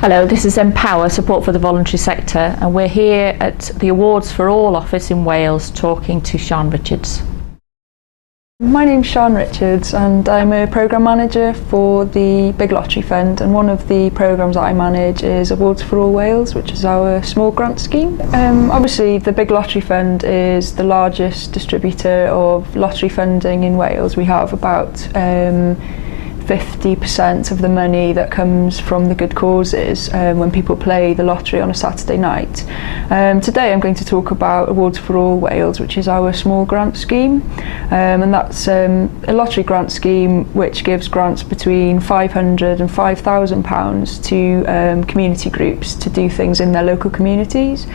Hello, this is Empower, Support for the Voluntary Sector, and we're here at the Awards for All office in Wales talking to Sian Richards. My name's Sian Richards and I'm a Programme Manager for the Big Lottery Fund, and one of the programmes that I manage is Awards for All Wales, which is our small grant scheme. Obviously the Big Lottery Fund is the largest distributor of lottery funding in Wales. We have about 50% of the money that comes from the good causes when people play the lottery on a Saturday night. Today I'm going to talk about Awards for All Wales, which is our small grant scheme, and that's a lottery grant scheme which gives grants between £500 and £5,000 to community groups to do things in their local communities.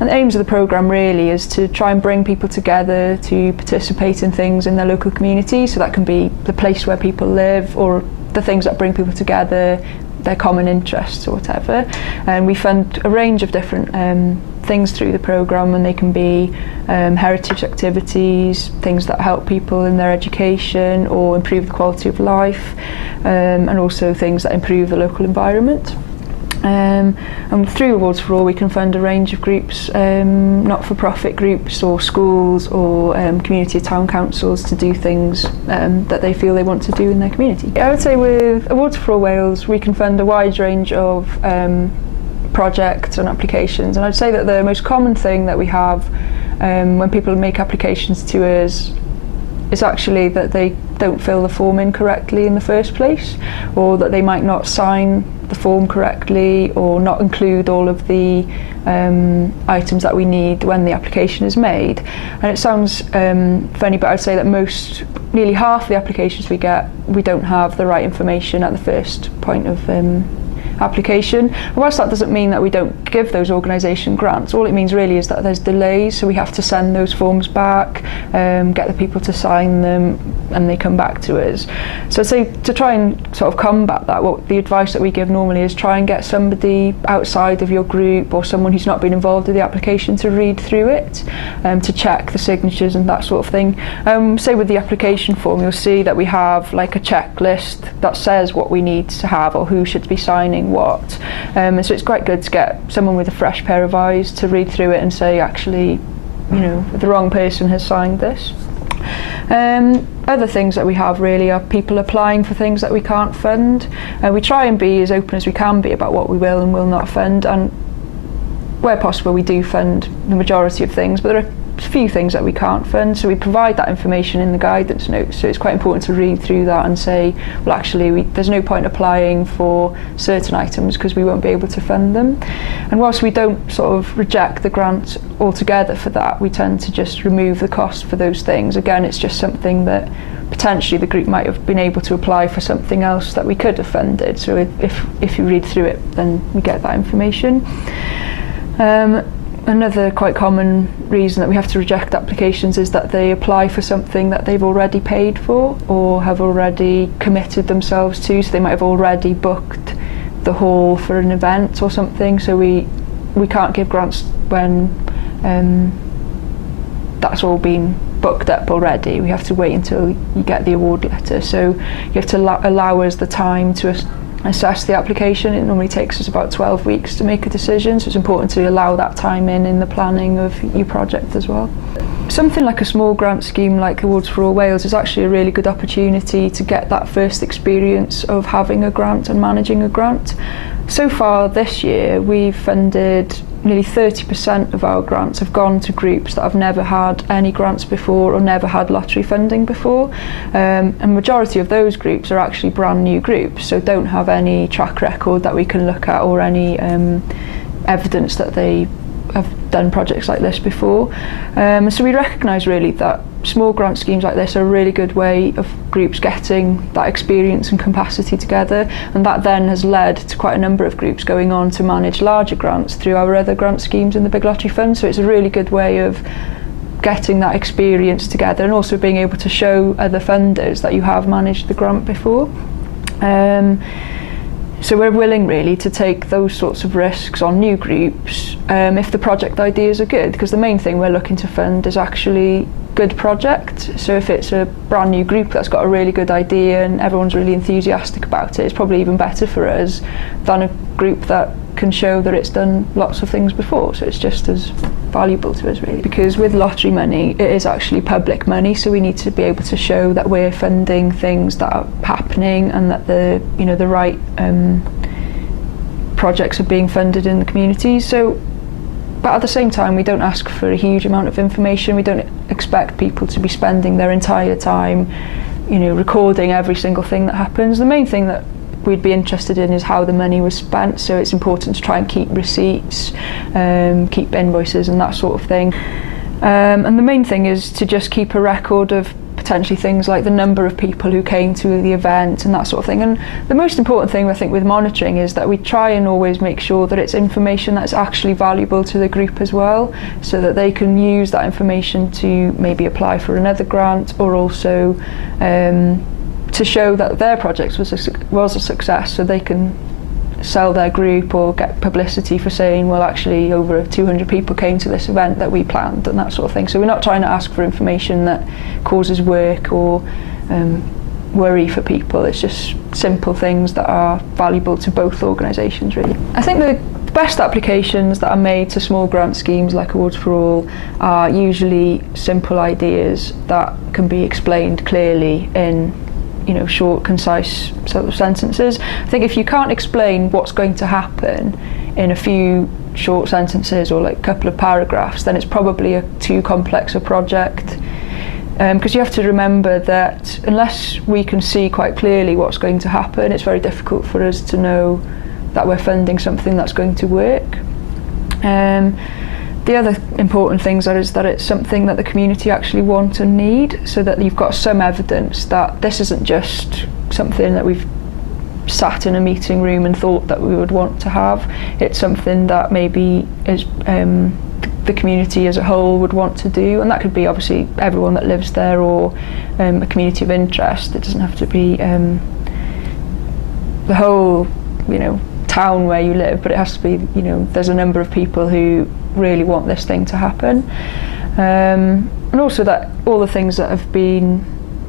And the aims of the programme really is to try and bring people together to participate in things in their local community, so that can be the place where people live or the things that bring people together, their common interests or whatever. And we fund a range of different things through the programme, and they can be heritage activities, things that help people in their education or improve the quality of life, and also things that improve the local environment. And through Awards for All we can fund a range of groups, not-for-profit groups or schools or community or town councils to do things that they feel they want to do in their community. I would say with Awards for All Wales we can fund a wide range of projects and applications, and I'd say that the most common thing that we have when people make applications to us is actually that they don't fill the form in correctly in the first place, or that they might not sign the form correctly or not include all of the items that we need when the application is made. And it sounds funny, but I'd say that nearly half the applications we get, we don't have the right information at the first point of application. And whilst that doesn't mean that we don't give those organisation grants, all it means really is that there's delays, so we have to send those forms back, get the people to sign them, and they come back to us. So I'd say to try and sort of combat that, what the advice that we give normally is try and get somebody outside of your group or someone who's not been involved with the application to read through it, to check the signatures and that sort of thing. Say with the application form you'll see that we have like a checklist that says what we need to have or who should be signing what, and so it's quite good to get someone with a fresh pair of eyes to read through it and say, actually, you know, the wrong person has signed this. Other things that we have really are people applying for things that we can't fund. We try and be as open as we can be about what we will and will not fund, and where possible we do fund the majority of things, but there are a few things that we can't fund, so we provide that information in the guidance notes. So it's quite important to read through that and say, well, actually there's no point applying for certain items because we won't be able to fund them. And whilst we don't sort of reject the grant altogether for that, we tend to just remove the cost for those things. Again, it's just something that potentially the group might have been able to apply for something else that we could have funded. So if you read through it, then we get that information. Another quite common reason that we have to reject applications is that they apply for something that they've already paid for or have already committed themselves to, so they might have already booked the hall for an event or something, so we can't give grants when that's all been booked up already. We have to wait until you get the award letter, so you have to allow us the time to assess the application. It normally takes us about 12 weeks to make a decision, so it's important to allow that time in the planning of your project as well. Something like a small grant scheme like Awards for All Wales is actually a really good opportunity to get that first experience of having a grant and managing a grant. So far this year we've funded nearly 30% of our grants have gone to groups that have never had any grants before or never had lottery funding before. And majority of those groups are actually brand new groups, so don't have any track record that we can look at or any evidence that they have done projects like this before. So we recognise really that small grant schemes like this are a really good way of groups getting that experience and capacity together, and that then has led to quite a number of groups going on to manage larger grants through our other grant schemes in the Big Lottery Fund. So it's a really good way of getting that experience together and also being able to show other funders that you have managed the grant before. So we're willing really to take those sorts of risks on new groups if the project ideas are good, because the main thing we're looking to fund is actually good project. So if it's a brand new group that's got a really good idea and everyone's really enthusiastic about it, it's probably even better for us than a group that can show that it's done lots of things before. So it's just as valuable to us, really. Because with lottery money, it is actually public money, so we need to be able to show that we're funding things that are happening and that the right projects are being funded in the community. So, but at the same time, we don't ask for a huge amount of information. We don't expect people to be spending their entire time, recording every single thing that happens. The main thing that we'd be interested in is how the money was spent, so it's important to try and keep receipts, keep invoices and that sort of thing. And the main thing is to just keep a record of potentially things like the number of people who came to the event and that sort of thing. And the most important thing I think with monitoring is that we try and always make sure that it's information that's actually valuable to the group as well, so that they can use that information to maybe apply for another grant, or also to show that their project was a success, so they can sell their group or get publicity for saying, well, actually over 200 people came to this event that we planned, and that sort of thing. So we're not trying to ask for information that causes work or worry for people. It's just simple things that are valuable to both organisations, really. I think the best applications that are made to small grant schemes like Awards for All are usually simple ideas that can be explained clearly in short, concise sort of sentences. I think if you can't explain what's going to happen in a few short sentences or like a couple of paragraphs, then it's probably too complex a project. Because you have to remember that unless we can see quite clearly what's going to happen, it's very difficult for us to know that we're funding something that's going to work. The other important things is that it's something that the community actually want and need, so that you've got some evidence that this isn't just something that we've sat in a meeting room and thought that we would want to have. It's something that maybe is the community as a whole would want to do, and that could be obviously everyone that lives there, or a community of interest. It doesn't have to be the whole town where you live, but it has to be there's a number of people who really want this thing to happen, and also that all the things that have been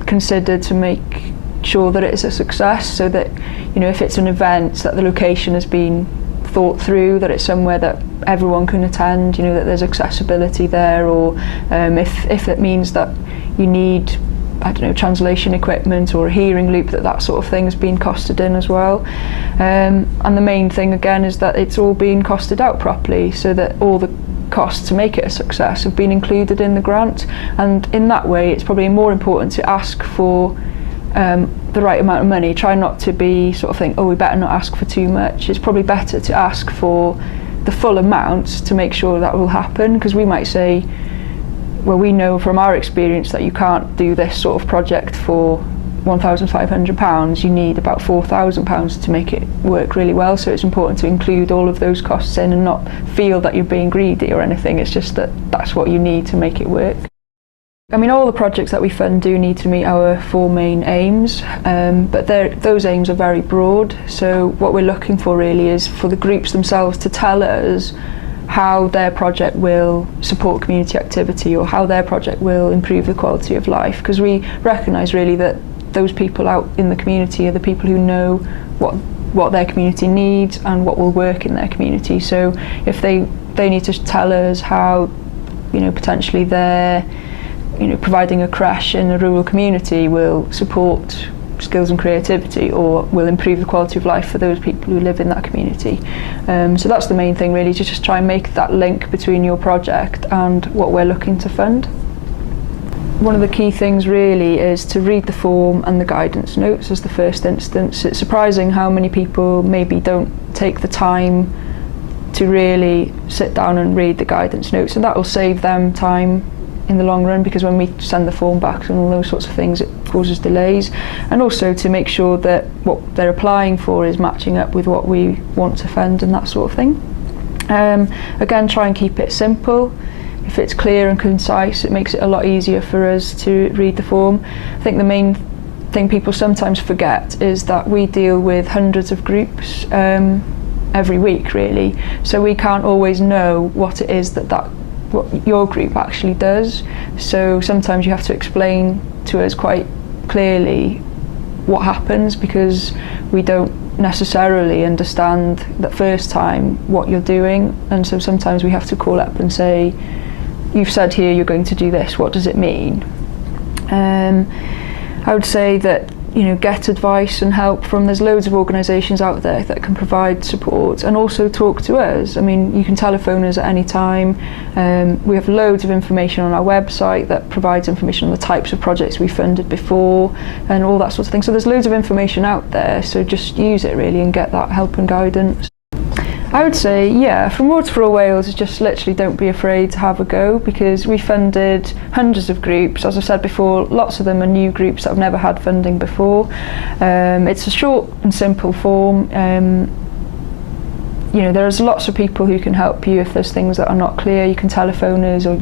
considered to make sure that it is a success, so that if it's an event, that the location has been thought through, that it's somewhere that everyone can attend, that there's accessibility there, or if it means that you need translation equipment or a hearing loop, that sort of thing has been costed in as well. And the main thing again is that it's all been costed out properly, so that all the costs to make it a success have been included in the grant. And in that way, it's probably more important to ask for the right amount of money. Try not to be sort of think, oh, we better not ask for too much. It's probably better to ask for the full amount to make sure that will happen, because we might say, well, we know from our experience that you can't do this sort of project for £1,500, you need about £4,000 to make it work really well. So it's important to include all of those costs in and not feel that you're being greedy or anything. It's just that that's what you need to make it work. I mean, all the projects that we fund do need to meet our 4 main aims, but those aims are very broad. So what we're looking for really is for the groups themselves to tell us how their project will support community activity, or how their project will improve the quality of life, because we recognise really that those people out in the community are the people who know what their community needs and what will work in their community. So if they need to tell us how potentially they're providing a creche in a rural community will support skills and creativity, or will improve the quality of life for those people who live in that community. So that's the main thing really, to just try and make that link between your project and what we're looking to fund. One of the key things really is to read the form and the guidance notes as the first instance. It's surprising how many people maybe don't take the time to really sit down and read the guidance notes, and that will save them time in the long run, because when we send the form back and all those sorts of things, it causes delays. And also to make sure that what they're applying for is matching up with what we want to fund and that sort of thing. Again, try and keep it simple. If it's clear and concise, it makes it a lot easier for us to read the form. I think the main thing people sometimes forget is that we deal with hundreds of groups every week really, so we can't always know what it is that what your group actually does. So sometimes you have to explain to us quite clearly what happens, because we don't necessarily understand the first time what you're doing, and so sometimes we have to call up and say, you've said here you're going to do this, what does it mean? I would say that, you know, get advice and help from, there's loads of organisations out there that can provide support, and also talk to us. I mean, you can telephone us at any time. We have loads of information on our website that provides information on the types of projects we funded before and all that sort of thing. So there's loads of information out there, so just use it really and get that help and guidance. I would say, yeah, from Awards for All Wales, just literally don't be afraid to have a go, because we funded hundreds of groups. As I've said before, lots of them are new groups that have never had funding before. It's a short and simple form. You know, there's lots of people who can help you if there's things that are not clear. You can telephone us or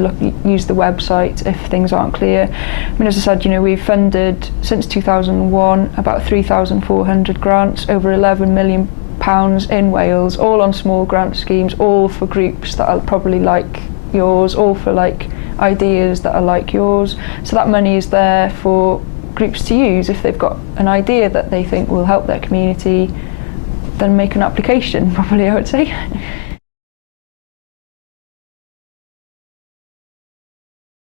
use the website if things aren't clear. I mean, as I said, you know, we've funded since 2001 about 3,400 grants, over £11 million in Wales, all on small grant schemes, all for groups that are probably like yours, all for like ideas that are like yours. So that money is there for groups to use if they've got an idea that they think will help their community. Then make an application, probably, I would say.